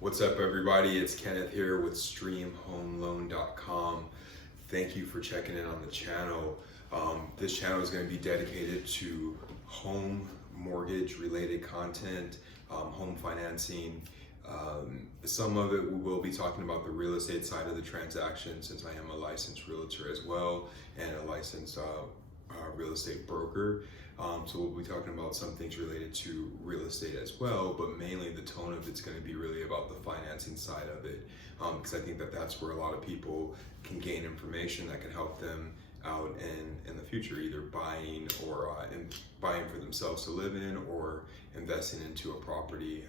What's up, everybody? It's Kenneth here with StreamHomeLoan.com. Thank you for checking in on the channel. This channel is going to be dedicated to home mortgage related content, home financing. Some of it we will be talking about the real estate side of the transaction, since I am a licensed realtor as well and a licensed real estate broker. So we'll be talking about some things related to real estate as well, but mainly the tone of it's going to be really about the financing side of it, because I think that that's where a lot of people can gain information that can help them out in the future, either buying or buying for themselves to live in, or investing into a property,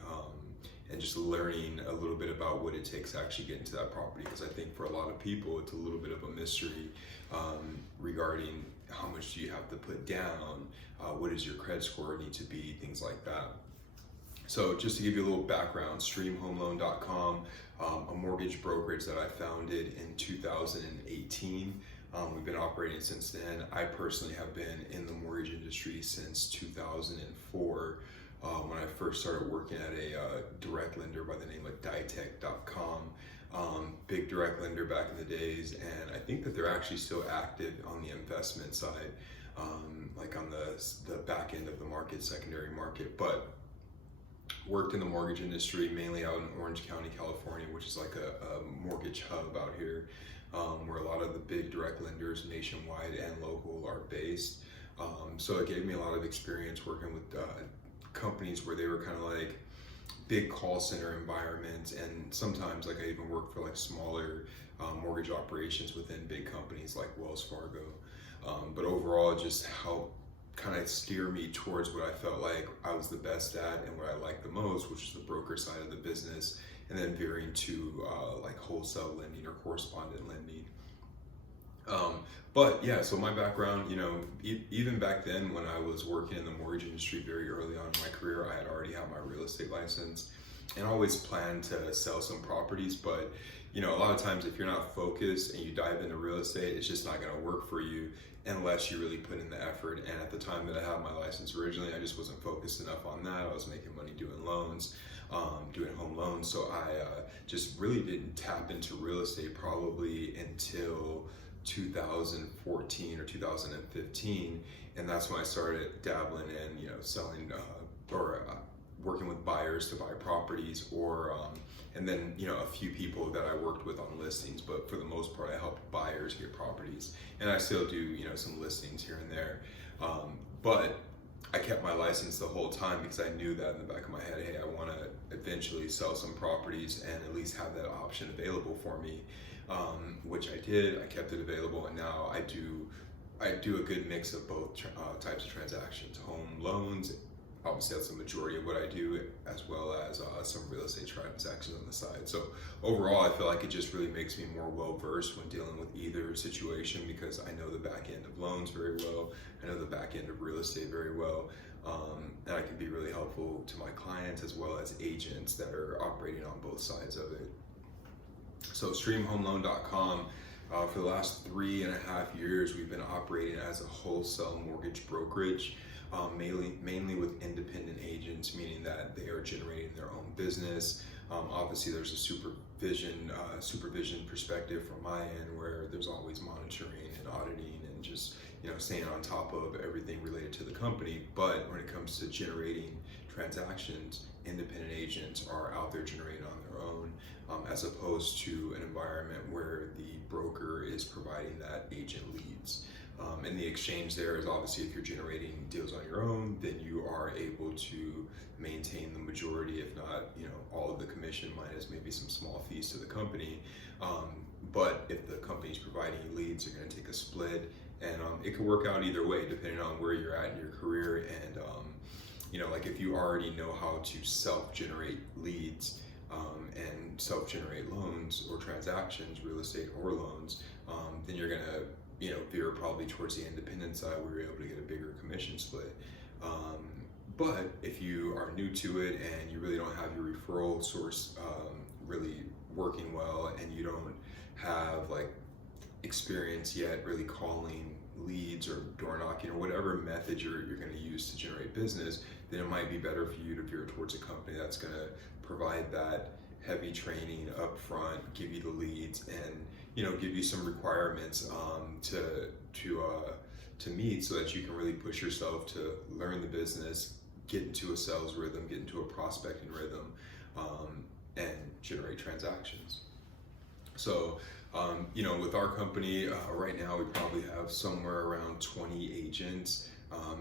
and just learning a little bit about what it takes to actually get into that property. Because I think for a lot of people, it's a little bit of a mystery regarding how much do you have to put down, what does your credit score need to be, things like that. So just to give you a little background, StreamHomeLoan.com, a mortgage brokerage that I founded in 2018. We've been operating since then. I personally have been in the mortgage industry since 2004. When I first started working at a direct lender by the name of Ditech.com, big direct lender back in the days, and I think that they're actually still active on the investment side, like on the back end of the market, secondary market, but worked in the mortgage industry mainly out in Orange County, California, which is like a mortgage hub out here, where a lot of the big direct lenders nationwide and local are based. So it gave me a lot of experience working with companies where they were kind of like big call center environments, and sometimes like I even worked for like smaller mortgage operations within big companies like Wells Fargo. But overall, it just helped kind of steer me towards what I felt like I was the best at and what I liked the most, which is the broker side of the business, and then veering to like wholesale lending or correspondent lending. But yeah, so my background, even back then when I was working in the mortgage industry very early on in my career, I had already had my real estate license and always planned to sell some properties. But a lot of times if you're not focused and you dive into real estate, it's just not going to work for you unless you really put in the effort. And at the time that I had my license originally, I just wasn't focused enough on that. I was making money doing loans, doing home loans. So I just really didn't tap into real estate probably until 2014 or 2015, and that's when I started dabbling in selling or working with buyers to buy properties, or and then a few people that I worked with on listings, but for the most part I helped buyers get properties, and I still do some listings here and there, but I kept my license the whole time because I knew that in the back of my head, hey, I want to eventually sell some properties and at least have that option available for me, which I did. I kept it available, and now I do a good mix of both types of transactions. Home loans, obviously that's the majority of what I do, as well as some real estate transactions on the side. So overall, I feel like it just really makes me more well-versed when dealing with either situation, because I know the back end of loans very well, I know the back end of real estate very well, and I can be really helpful to my clients as well as agents that are operating on both sides of it. So StreamHomeLoan.com, for the last 3.5 years, we've been operating as a wholesale mortgage brokerage, mainly with independent agents, meaning that they are generating their own business. Obviously, there's a supervision perspective from my end, where there's always monitoring and auditing and just staying on top of everything related to the company. But when it comes to generating transactions, independent agents are out there generating on their own, as opposed to an environment where the broker is providing that agent leads. And the exchange there is obviously, if you're generating deals on your own, then you are able to maintain the majority, if not all of the commission, minus maybe some small fees to the company. But if the company's providing you leads, you're going to take a split, and it could work out either way depending on where you're at in your career. And like if you already know how to self-generate leads, and self-generate loans or transactions, real estate or loans, then you're gonna veer probably towards the independent side, where you're able to get a bigger commission split. But if you are new to it and you really don't have your referral source really working well, and you don't have like experience yet really calling leads or door knocking or whatever method you're going to use to generate business, then it might be better for you to veer towards a company that's going to provide that heavy training up front, give you the leads, and give you some requirements to meet, so that you can really push yourself to learn the business, get into a sales rhythm, get into a prospecting rhythm, and generate transactions. So, with our company, right now we probably have somewhere around 20 agents,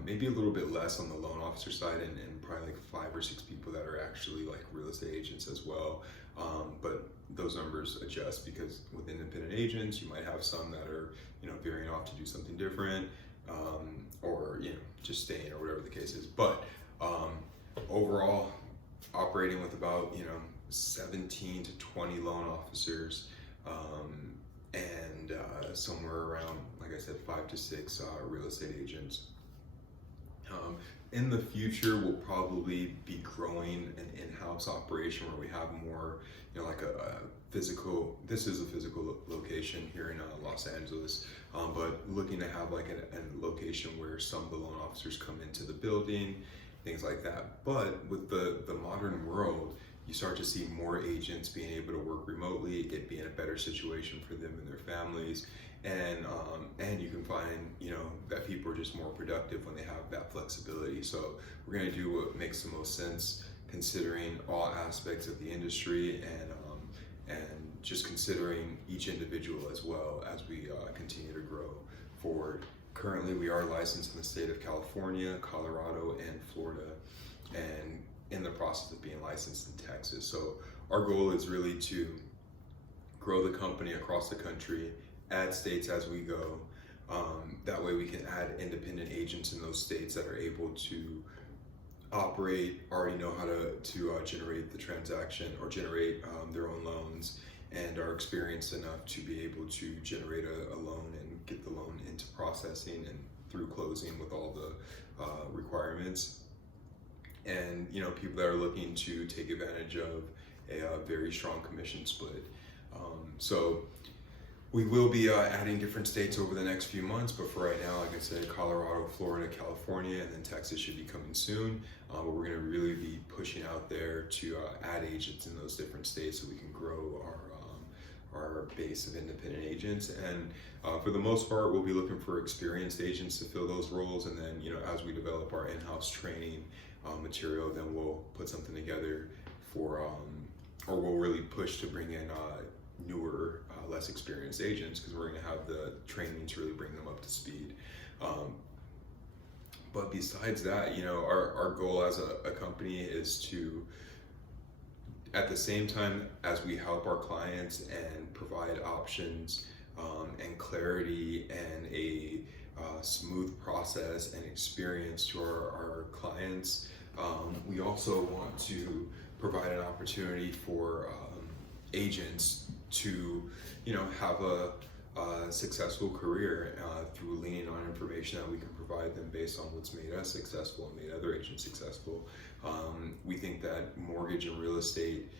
maybe a little bit less on the loan officer side, and probably like 5 or 6 people that are actually like real estate agents as well. But those numbers adjust because with independent agents, you might have some that are, veering off to do something different, or, just staying, or whatever the case is. But overall, operating with about, 17 to 20 loan officers, and somewhere around, like I said, 5 to 6 real estate agents. In the future, we'll probably be growing an in-house operation where we have more, like a physical, this is a physical location here in Los Angeles, but looking to have like a location where some of the loan officers come into the building, things like that. But with the modern world, you start to see more agents being able to work remotely, it being a better situation for them and their families. And you can find, that people are just more productive when they have that flexibility. So we're going to do what makes the most sense, considering all aspects of the industry, and just considering each individual as well as we continue to grow forward. Currently, we are licensed in the state of California, Colorado, and Florida, and in the process of being licensed in Texas. So our goal is really to grow the company across the country, add states as we go. That way we can add independent agents in those states that are able to operate, already know how to generate the transaction or generate their own loans, and are experienced enough to be able to generate a loan and get the loan into processing and through closing with all the requirements. And people that are looking to take advantage of a very strong commission split. So we will be adding different states over the next few months, but for right now, like I said, Colorado, Florida, California, and then Texas should be coming soon. But we're going to really be pushing out there to add agents in those different states so we can grow our base of independent agents. And for the most part, we'll be looking for experienced agents to fill those roles. And then, as we develop our in-house training material, then we'll put something together for, or we'll really push to bring in newer, less experienced agents, because we're going to have the training to really bring them up to speed. But besides that, our goal as a company is to, at the same time as we help our clients and provide options and clarity and a smooth process and experience to our clients, we also want to provide an opportunity for agents to, have a successful career through leaning on information that we can provide them based on what's made us successful and made other agents successful. We think that mortgage and real estate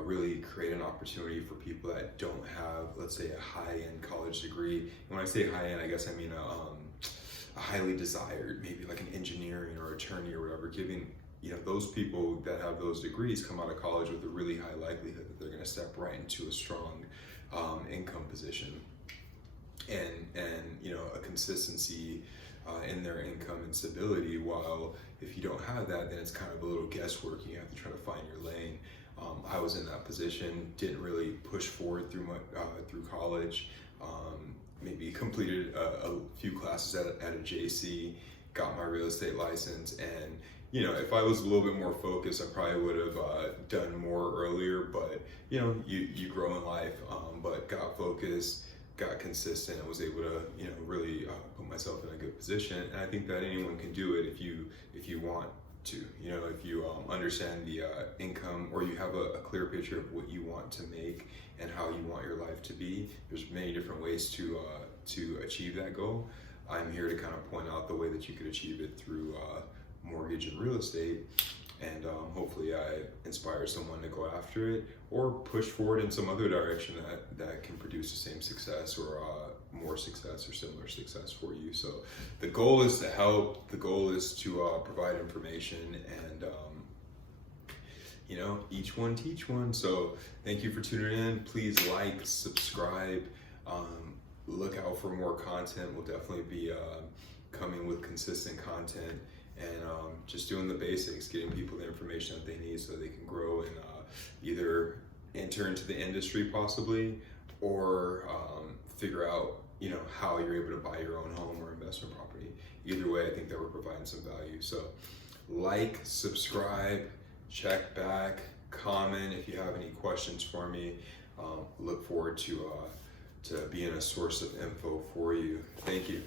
really create an opportunity for people that don't have, let's say, a high-end college degree. And when I say high-end, I guess I mean a highly desired, maybe like an engineering or attorney or whatever, giving those people that have those degrees come out of college with a really high likelihood that they're going to step right into a strong income position and a consistency in their income and stability. While if you don't have that, then it's kind of a little guesswork. You have to try to find your lane. I was in that position, didn't really push forward through college. Maybe completed a few classes at a JC, got my real estate license, and if I was a little bit more focused, I probably would have done more earlier. But you grow in life. But got focused, got consistent, and was able to really put myself in a good position. And I think that anyone can do it if you want to. If you understand the income, or you have a clear picture of what you want to make and how you want your life to be. There's many different ways to achieve that goal. I'm here to kind of point out the way that you could achieve it through mortgage and real estate, and hopefully I inspire someone to go after it or push forward in some other direction that can produce the same success or more success or similar success for you. So the goal is to help, the goal is to provide information, and each one teach one. So thank you for tuning in. Please like, subscribe, look out for more content. We'll definitely be coming with consistent content, and just doing the basics, getting people the information that they need so they can grow and either enter into the industry possibly, or figure out how you're able to buy your own home or investment property. Either way, I think that we're providing some value. So like, subscribe, check back, comment if you have any questions for me. Look forward to being a source of info for you. Thank you.